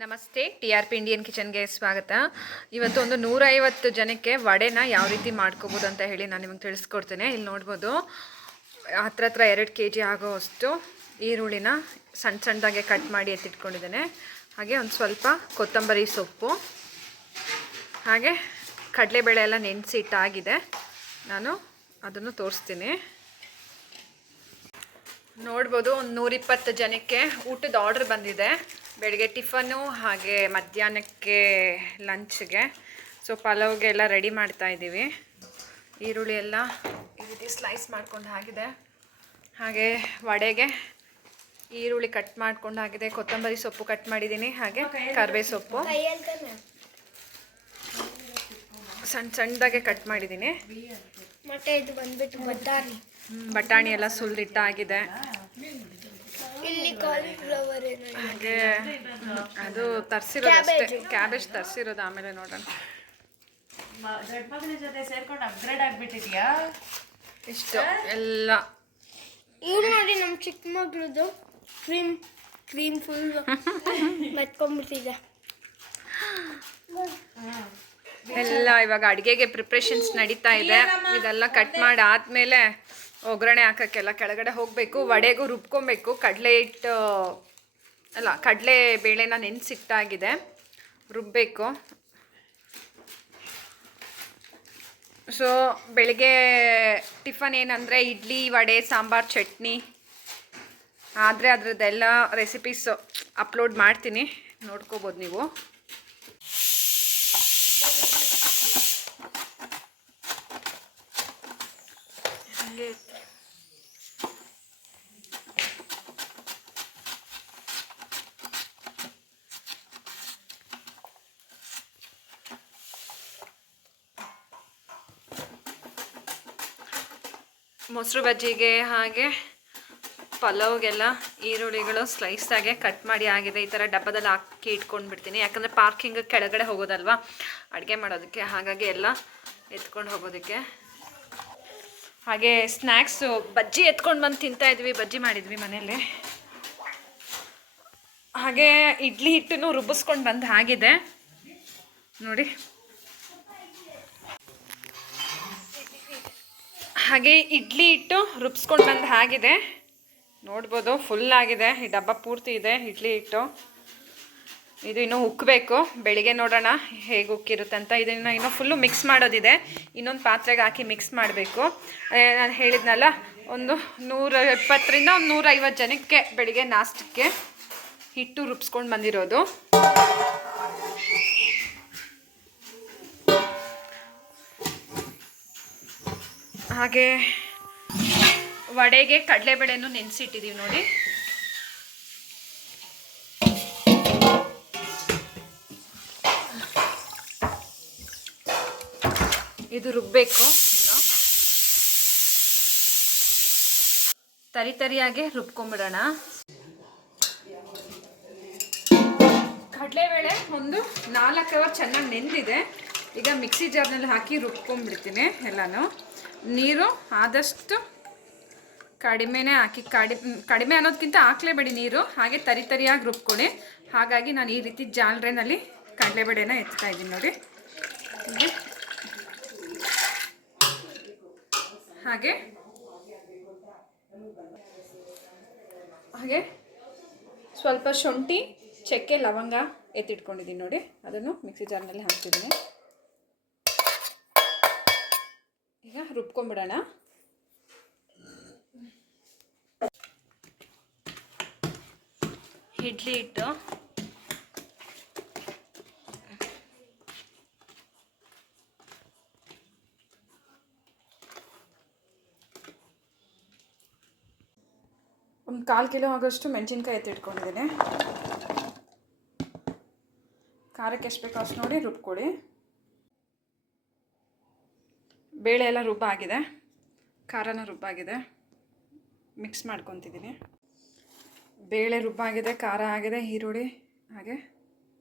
ನಮಸ್ತೆ, TRP Indian ಕಿಚನ್ಗೆ ಸ್ವಾಗತ. ಇವತ್ತು ಒಂದು 150 ಜನಕ್ಕೆ ವಡೆನ ಯಾವ ರೀತಿ ಮಾಡ್ಕೋಬೋದು ಅಂತ ಹೇಳಿ ನಾನು ನಿಮಗೆ ತಿಳಿಸ್ಕೊಡ್ತೇನೆ. ಇಲ್ಲಿ ನೋಡ್ಬೋದು, ಹತ್ರ 2 kg ಆಗೋವಷ್ಟು ಈರುಳ್ಳಿನ ಸಣ್ಣದಾಗೆ ಕಟ್ ಮಾಡಿ ಎತ್ತಿಟ್ಕೊಂಡಿದ್ದೇನೆ. ಹಾಗೆ ಒಂದು ಸ್ವಲ್ಪ ಕೊತ್ತಂಬರಿ ಸೊಪ್ಪು, ಹಾಗೆ ಕಡಲೆಬೇಳೆ ಎಲ್ಲ ನೆನೆಸಿಟ್ಟಾಗಿದೆ. ನಾನು ಅದನ್ನು ತೋರಿಸ್ತೀನಿ. ನೋಡ್ಬೋದು, ಒಂದು 120 ಜನಕ್ಕೆ ಊಟದ ಆರ್ಡ್ರ್ ಬಂದಿದೆ. ಬೆಳಗ್ಗೆ ಟಿಫನ್ನು ಹಾಗೆ ಮಧ್ಯಾಹ್ನಕ್ಕೆ ಲಂಚ್ಗೆ. ಸೊ ಪಲಾವ್ಗೆ ಎಲ್ಲ ರೆಡಿ ಮಾಡ್ತಾ ಇದ್ದೀವಿ. ಈರುಳ್ಳಿ ಎಲ್ಲ ಈ ರೀತಿ ಸ್ಲೈಸ್ ಮಾಡ್ಕೊಂಡು ಆಗಿದೆ. ಹಾಗೆ ವಡೆಗೆ ಈರುಳ್ಳಿ ಕಟ್ ಮಾಡ್ಕೊಂಡು ಆಗಿದೆ. ಕೊತ್ತಂಬರಿ ಸೊಪ್ಪು ಕಟ್ ಮಾಡಿದ್ದೀನಿ. ಹಾಗೆ ಕರಿಬೇವು ಸೊಪ್ಪು ಸಣ್ಣದಾಗೆ ಕಟ್ ಮಾಡಿದ್ದೀನಿ. ಮತ್ತೆ ಇದು ಬಂದ್ಬಿಟ್ಟು ಬಟಾಣಿ ಎಲ್ಲ ಸುಲಿದಿಟ್ಟಾಗಿದೆ. ಇಲ್ಲಿ ಕಾಲಿಫ್ಲವರ್ ಹಾಗೆ ಅದು ತರಿಸಿರೋದು ಅಷ್ಟೇ, ಕ್ಯಾಬೇಜ್ ತರಿಸಿರೋದು. ಆಮೇಲೆ ನೋಡೋಣ. ಜೊತೆ ಸೇರ್ಕೊಂಡು ಅಪ್ಗ್ರೇಡ್ ಆಗ್ಬಿಟ್ಟಿದ್ಯಾ ಇಷ್ಟು ಎಲ್ಲ. ಇವ್ರು ನೋಡಿ ನಮ್ಮ ಚಿಕ್ಕ ಮಗಳದು ಕ್ರೀಮ್ ಫುಲ್ ಮೆತ್ಕೊಂಡ್ಬಿಟ್ಟಿದೆ ಎಲ್ಲ. ಇವಾಗ ಅಡುಗೆಗೆ ಪ್ರಿಪ್ರೇಷನ್ಸ್ ನಡೀತಾ ಇದೆ. ಇದೆಲ್ಲ ಕಟ್ ಮಾಡಿ ಆದಮೇಲೆ ಒಗ್ಗರಣೆ ಹಾಕೋಕ್ಕೆಲ್ಲ ಕೆಳಗಡೆ ಹೋಗಬೇಕು. ವಡೆಗೂ ರುಬ್ಕೊಬೇಕು. ಕಡಲೆ ಬೇಳೆನ ನೆನೆಸಿಟ್ಟಾಗಿದೆ, ರುಬ್ಬಬೇಕು. ಸೊ ಬೆಳಿಗ್ಗೆ ಟಿಫನ್ ಏನಂದರೆ ಇಡ್ಲಿ, ವಡೆ, ಸಾಂಬಾರು, ಚಟ್ನಿ. ಆದರೆ ಅದರದ್ದೆಲ್ಲ ರೆಸಿಪೀಸ್ ಅಪ್ಲೋಡ್ ಮಾಡ್ತೀನಿ, ನೋಡ್ಕೋಬೋದು ನೀವು. ಹಾಗೆ ಮೊಸರು ಬಜ್ಜಿಗೆ ಹಾಗೆ ಪಲಾವ್ಗೆಲ್ಲ ಈರುಳ್ಳಿಗಳು ಸ್ಲೈಸಾಗೆ ಕಟ್ ಮಾಡಿ ಆಗಿದೆ. ಈ ಥರ ಡಬ್ಬದಲ್ಲಿ ಹಾಕಿ ಇಟ್ಕೊಂಡು ಬಿಡ್ತೀನಿ, ಯಾಕಂದರೆ ಪಾರ್ಕಿಂಗ್ ಕೆಳಗಡೆ ಹೋಗೋದಲ್ವಾ ಅಡುಗೆ ಮಾಡೋದಕ್ಕೆ. ಹಾಗಾಗಿ ಎಲ್ಲ ಎತ್ಕೊಂಡು ಹೋಗೋದಕ್ಕೆ. ಹಾಗೆ ಸ್ನ್ಯಾಕ್ಸು ಬಜ್ಜಿ ಎತ್ಕೊಂಡು ಬಂದು ತಿಂತಾಯಿದ್ವಿ. ಬಜ್ಜಿ ಮಾಡಿದ್ವಿ ಮನೇಲಿ. ಹಾಗೆ ಇಡ್ಲಿ ಹಿಟ್ಟನ್ನು ರುಬ್ಬಿಸ್ಕೊಂಡು ಬಂದು ಆಗಿದೆ ನೋಡಿ. ಹಾಗೆ ಇಡ್ಲಿ ಹಿಟ್ಟು ರುಬ್ಸ್ಕೊಂಡು ಬಂದು ಆಗಿದೆ, ನೋಡ್ಬೋದು. ಫುಲ್ ಆಗಿದೆ, ಈ ಡಬ್ಬ ಪೂರ್ತಿ ಇದೆ ಇಡ್ಲಿ ಹಿಟ್ಟು. ಇದು ಇನ್ನೂ ಉಕ್ಕಬೇಕು. ಬೆಳಿಗ್ಗೆ ನೋಡೋಣ ಹೇಗೆ ಉಕ್ಕಿರುತ್ತೆ ಅಂತ. ಇದನ್ನು ಇನ್ನೂ ಫುಲ್ಲು ಮಿಕ್ಸ್ ಮಾಡೋದಿದೆ. ಇನ್ನೊಂದು ಪಾತ್ರೆಗೆ ಹಾಕಿ ಮಿಕ್ಸ್ ಮಾಡಬೇಕು. ನಾನು ಹೇಳಿದ್ನಲ್ಲ, ಒಂದು 120ರಿಂದ 150 ಜನಕ್ಕೆ ಬೆಳಿಗ್ಗೆ ನಾಷ್ಟಕ್ಕೆ ಹಿಟ್ಟು ರುಬ್ಸ್ಕೊಂಡು ಬಂದಿರೋದು. ಹಾಗೆ ವಡೆಗೆ ಕಡಲೆಬೇಳೆನೂ ನೆನೆಸಿಟ್ಟಿದ್ದೀವಿ ನೋಡಿ. ಇದು ರುಬ್ಬಬೇಕು. ಇನ್ನು ತರಿಯಾಗಿ ರುಬ್ಕೊಂಬಿಡೋಣ. ಕಡಲೆಬೇಳೆ ಒಂದು 4 ಅವರ್ ಚೆನ್ನಾಗಿ ನೆಂದಿದೆ. ಈಗ ಮಿಕ್ಸಿ ಜಾರ್ನಲ್ಲಿ ಹಾಕಿ ರುಬ್ಕೊಂಡ್ಬಿಡ್ತೀನಿ ಎಲ್ಲನೂ. ನೀರು ಆದಷ್ಟು ಕಡಿಮೆನೇ ಹಾಕಿ, ಕಡಿಮೆ ಅನ್ನೋದಕ್ಕಿಂತ ಹಾಕ್ಲೇಬೇಡಿ ನೀರು. ಹಾಗೆ ತರಿಯಾಗಿ ರುಬ್ಕೊಳ್ಳಿ. ಹಾಗಾಗಿ ನಾನು ಈ ರೀತಿ ಜಾಲರೆನಲ್ಲಿ ಕಡಲೆಬೇಳೆನ ಎತ್ತಾ ಇದ್ದೀನಿ ನೋಡಿ. ಹಾಗೆ ಸ್ವಲ್ಪ ಶುಂಠಿ, ಚಕ್ಕೆ, ಲವಂಗ ಎತ್ತಿಟ್ಕೊಂಡಿದ್ದೀನಿ ನೋಡಿ. ಅದನ್ನು ಮಿಕ್ಸಿ ಜಾರ್ನಲ್ಲಿ ಹಾಕ್ತಿದ್ದೀನಿ. ಈಗ ರುಬ್ಕೊಂಬಿಡೋಣ. ಇಡ್ಲಿ ಹಿಟ್ಟು ಒಂದು 1/4 ಕಿಲೋ ಆಗೋಷ್ಟು ಮೆಣಸಿನ್ಕಾಯಿ ಎತ್ತಿಟ್ಕೊಂಡಿದ್ದೀನಿ. ಖಾರಕ್ಕೆ ಎಷ್ಟು ಬೇಕೋ ಅಷ್ಟು ನೋಡಿ ರುಬ್ಕೊಳ್ಳಿ. ಬೇಳೆ ಎಲ್ಲ ರುಬ್ಬಾಗಿದೆ, ಖಾರನ ರುಬ್ಬಾಗಿದೆ. ಮಿಕ್ಸ್ ಮಾಡ್ಕೊತಿದ್ದೀನಿ. ಬೇಳೆ ರುಬ್ಬಾಗಿದೆ, ಖಾರ ಆಗಿದೆ, ಈರುಳ್ಳಿ ಹಾಗೆ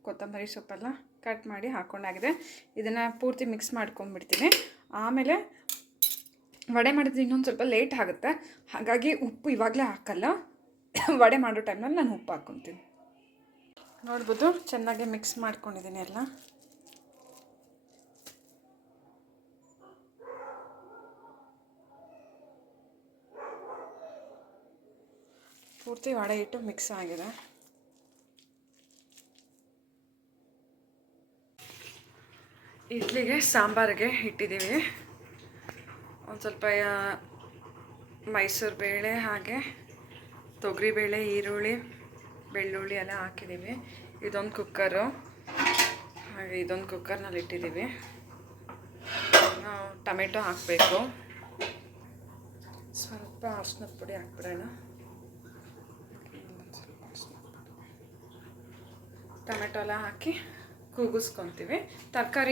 ಕೊತ್ತಂಬರಿ ಸೊಪ್ಪೆಲ್ಲ ಕಟ್ ಮಾಡಿ ಹಾಕ್ಕೊಂಡಾಗಿದೆ. ಇದನ್ನು ಪೂರ್ತಿ ಮಿಕ್ಸ್ ಮಾಡ್ಕೊಂಡ್ಬಿಡ್ತೀನಿ. ಆಮೇಲೆ ವಡೆ ಮಾಡಿದ್ರೆ ಇನ್ನೊಂದು ಸ್ವಲ್ಪ ಲೇಟ್ ಆಗುತ್ತೆ. ಹಾಗಾಗಿ ಉಪ್ಪು ಇವಾಗಲೇ ಹಾಕಲ್ಲ, ವಡೆ ಮಾಡೋ ಟೈಮ್ನಲ್ಲಿ ನಾನು ಉಪ್ಪು ಹಾಕ್ಕೊತೀನಿ. ನೋಡ್ಬೋದು ಚೆನ್ನಾಗಿ ಮಿಕ್ಸ್ ಮಾಡ್ಕೊಂಡಿದ್ದೀನಿ ಎಲ್ಲ. ಪೂರ್ತಿ ವಡೆ ಹಿಟ್ಟು ಮಿಕ್ಸ್ ಆಗಿದೆ. ಇಡ್ಲಿಗೆ ಸಾಂಬಾರಿಗೆ ಇಟ್ಟಿದ್ದೀವಿ. ಒಂದು ಸ್ವಲ್ಪ ಮೈಸೂರು ಬೇಳೆ ಹಾಗೆ ತೊಗರಿಬೇಳೆ, ಈರುಳ್ಳಿ, ಬೆಳ್ಳುಳ್ಳಿ ಎಲ್ಲ ಹಾಕಿದ್ದೀವಿ. ಇದೊಂದು ಕುಕ್ಕರು, ಹಾಗೆ ಇದೊಂದು ಕುಕ್ಕರ್ನಲ್ಲಿ ಇಟ್ಟಿದ್ದೀವಿ. ನಾವು ಟೊಮೆಟೊ ಹಾಕಬೇಕು. ಸ್ವಲ್ಪ ಅರ್ಶಿನದ ಪುಡಿ ಹಾಕ್ಬಿಡೋಣ. ಟೊಮೆಟೊ ಎಲ್ಲ ಹಾಕಿ ಕೂಗಿಸ್ಕೊತೀವಿ. ತರಕಾರಿ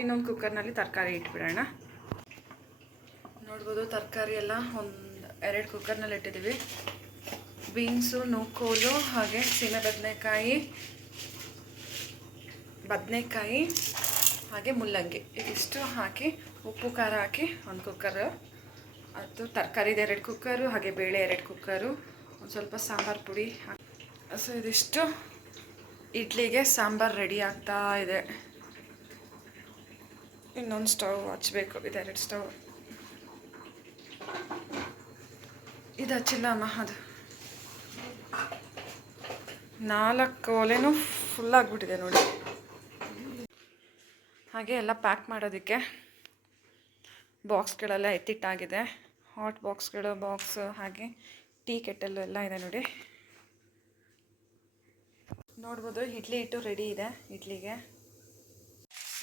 ಇನ್ನೊಂದು ಕುಕ್ಕರ್ನಲ್ಲಿ ತರಕಾರಿ ಇಟ್ಬಿಡೋಣ. ನೋಡ್ಬೋದು ತರಕಾರಿ ಎಲ್ಲ ಒಂದು 2 ಕುಕ್ಕರ್ನಲ್ಲಿ ಇಟ್ಟಿದ್ದೀವಿ. ಬೀನ್ಸು, ನೂಕೋಲು ಹಾಗೆ ಸೀಮೆ ಬದನೆಕಾಯಿ ಹಾಗೆ ಮುಲ್ಲಂಗಿ ಇದಿಷ್ಟು ಹಾಕಿ ಉಪ್ಪು ಖಾರ ಹಾಕಿ ಒಂದು ಕುಕ್ಕರು. ಅದು ತರಕಾರಿದು 2 ಕುಕ್ಕರು, ಹಾಗೆ ಬೇಳೆ 2 ಕುಕ್ಕರು, ಒಂದು ಸ್ವಲ್ಪ ಸಾಂಬಾರು ಪುಡಿ ಹಾಕಿ. ಸೊ ಇದಿಷ್ಟು ಇಡ್ಲಿಗೆ ಸಾಂಬಾರು ರೆಡಿ ಆಗ್ತಾ ಇದೆ. ಇನ್ನೊಂದು ಸ್ಟವ್ ಹಚ್ಚಬೇಕು. ಇದು 2 ಸ್ಟವ್. ಇದು ಹಚ್ಚಿಲ್ಲ ಅಮ್ಮ. ಅದು 4 ಒಲೆನೂ ಫುಲ್ ಆಗಿಬಿಟ್ಟಿದೆ ನೋಡಿ. ಹಾಗೆ ಎಲ್ಲ ಪ್ಯಾಕ್ ಮಾಡೋದಕ್ಕೆ ಬಾಕ್ಸ್ಗಳೆಲ್ಲ ಎತ್ತಿಟ್ಟಾಗಿದೆ. ಹಾಟ್ ಬಾಕ್ಸ್ಗಳು, ಹಾಗೆ ಟೀ ಕೆಟಲ್ಲು ಎಲ್ಲ ಇದೆ ನೋಡಿ. ನೋಡ್ಬೋದು ಇಡ್ಲಿ ಹಿಟ್ಟು ರೆಡಿ ಇದೆ. ಇಡ್ಲಿಗೆ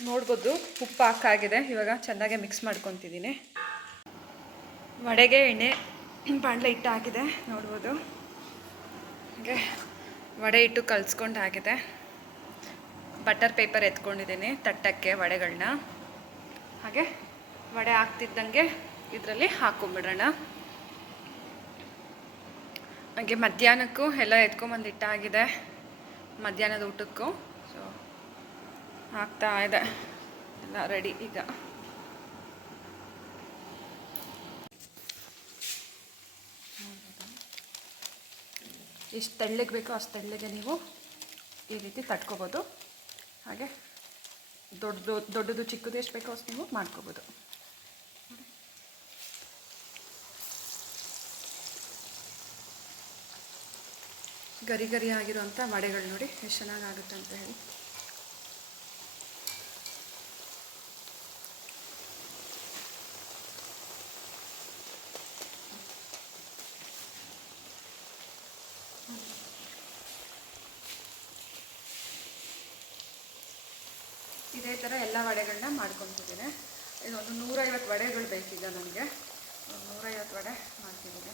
ನೋಡ್ಬೋದು ಉಪ್ಪು ಹಾಕಾಗಿದೆ. ಇವಾಗ ಚೆನ್ನಾಗಿ ಮಿಕ್ಸ್ ಮಾಡ್ಕೊತಿದ್ದೀನಿ. ವಡೆಗೆ ಎಣ್ಣೆ ಬಾಣಲೆ ಹಿಟ್ಟು ಹಾಕಿದೆ. ನೋಡ್ಬೋದು ಹಾಗೆ ವಡೆ ಹಿಟ್ಟು ಕಲಿಸ್ಕೊಂಡು ಆಗಿದೆ. ಬಟರ್ ಪೇಪರ್ ಎತ್ಕೊಂಡಿದ್ದೀನಿ ತಟ್ಟಕ್ಕೆ ವಡೆಗಳನ್ನ. ಹಾಗೆ ವಡೆ ಹಾಕ್ತಿದ್ದಂಗೆ ಇದರಲ್ಲಿ ಹಾಕ್ಕೊಂಬಿಡೋಣ. ಹಾಗೆ ಮಧ್ಯಾಹ್ನಕ್ಕೂ ಎಲ್ಲ ಎತ್ಕೊಂಬಂದು ಇಟ್ಟಾಗಿದೆ. ಮಧ್ಯಾಹ್ನದ ಊಟಕ್ಕೂ ಸೊ ಆಗ್ತಾ ಇದೆ. ಎಲ್ಲ ರೆಡಿ. ಈಗ ಎಷ್ಟು ತೆಳ್ಳಗೆ ಬೇಕೋ ಅಷ್ಟು ತೆಳ್ಳಗೆ ನೀವು ಈ ರೀತಿ ತಟ್ಕೊಬೋದು. ಹಾಗೆ ದೊಡ್ಡದು ಚಿಕ್ಕದು ಎಷ್ಟು ಬೇಕೋ ಅಷ್ಟು ನೀವು ಮಾಡ್ಕೋಬೋದು. ಗರಿ ಗರಿ ಆಗಿರೋಂಥ ವಡೆಗಳು ನೋಡಿ ಎಷ್ಟು ಚೆನ್ನಾಗಾಗುತ್ತೆ ಅಂತ ಹೇಳಿ. ಇದೇ ಥರ ಎಲ್ಲ ವಡೆಗಳನ್ನ ಮಾಡ್ಕೊತಿದ್ದೀನಿ. ಇದೊಂದು 150 ವಡೆಗಳು ಬೇಕೀಗ ನನಗೆ. 150 ವಡೆ ಮಾಡ್ತಿದ್ದೀನಿ.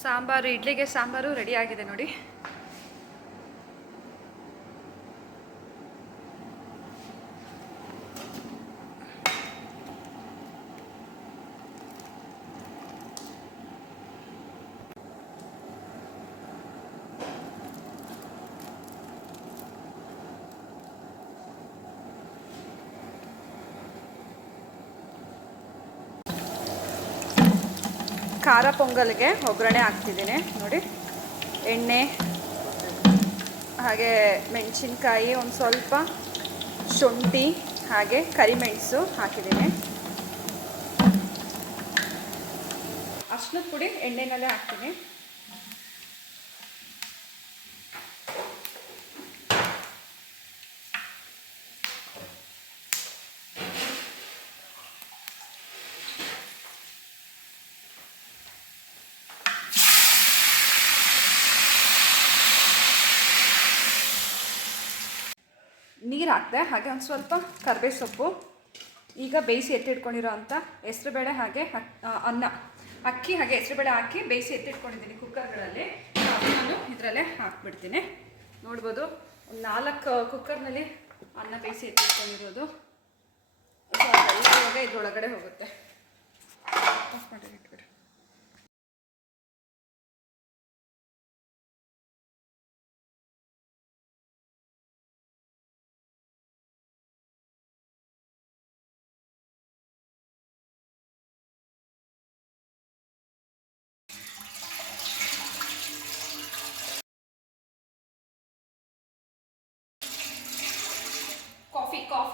ಸಾಂಬಾರು, ಇಡ್ಲಿಗೆ ಸಾಂಬಾರು ರೆಡಿ ಆಗಿದೆ ನೋಡಿ. ಖಾರ ಪೊಂಗಲ್ಗೆ ಒಗ್ಗರಣೆ ಹಾಕ್ತಿದ್ದೀನಿ ನೋಡಿ. ಎಣ್ಣೆ ಹಾಗೆ ಮೆಣಸಿನ್ಕಾಯಿ, ಒಂದು ಸ್ವಲ್ಪ ಶುಂಠಿ ಹಾಗೆ ಕರಿಮೆಣಸು ಹಾಕಿದ್ದೀನಿ. ಅರ್ಶಿನದ ಪುಡಿ ಎಣ್ಣೆನಲ್ಲೇ ಹಾಕ್ತೀನಿ. ನೀರು ಹಾಕಿದೆ. ಹಾಗೆ ಒಂದು ಸ್ವಲ್ಪ ಕರಿಬೇವು ಸೊಪ್ಪು. ಈಗ ಬೇಯಿಸಿ ಎತ್ತಿಟ್ಕೊಂಡಿರೋ ಅಂಥ ಹೆಸರುಬೇಳೆ ಹಾಗೆ ಅಕ್ಕಿ ಹಾಗೆ ಹೆಸರುಬೇಳೆ ಹಾಕಿ ಬೇಯಿಸಿ ಎತ್ತಿಟ್ಕೊಂಡಿದ್ದೀನಿ ಕುಕ್ಕರ್ಗಳಲ್ಲಿ. ನಾನು ಇದರಲ್ಲೇ ಹಾಕ್ಬಿಡ್ತೀನಿ. ನೋಡ್ಬೋದು ಒಂದು 4 ಕುಕ್ಕರ್ನಲ್ಲಿ ಅನ್ನ ಬೇಯಿಸಿ ಎತ್ತಿಟ್ಕೊಂಡಿರೋದು. ಸೊ ಅದೆಲ್ಲ ಇವಾಗ ಇದ್ರೊಳಗಡೆ ಹೋಗುತ್ತೆ. ಆಫ್ ಮಾಡಿ ಇಟ್ಬಿಡಿ.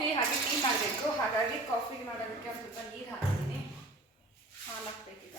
ಕಾಫಿ ಹಾಗೆ ಟೀ ಮಾಡಬೇಕು. ಹಾಗಾಗಿ ಕಾಫಿ ಮಾಡೋದಕ್ಕೆ ಒಂದು ಸ್ವಲ್ಪ ನೀರು ಹಾಕಿದ್ದೀನಿ. ಹಾಲು ಹಾಕ್ಬೇಕೀಗ.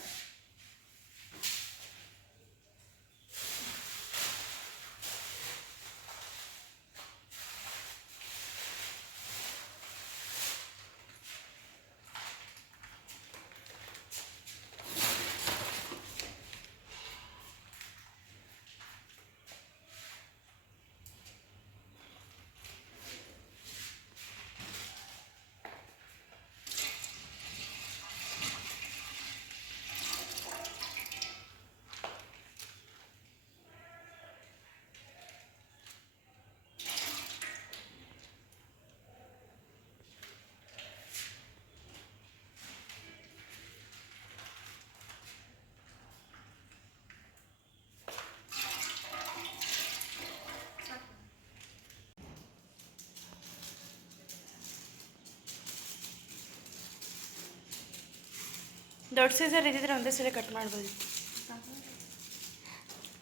ದೊಡ್ಡ ಸೀಸರ್ ಇದ್ದಿದ್ರೆ ಒಂದೇ ಸಲ ಕಟ್ ಮಾಡ್ಬೋದು.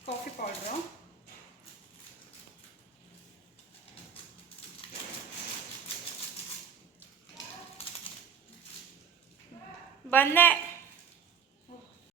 ಕಾಫಿ ಪೌಡ್ರು, ಬಂದೆ.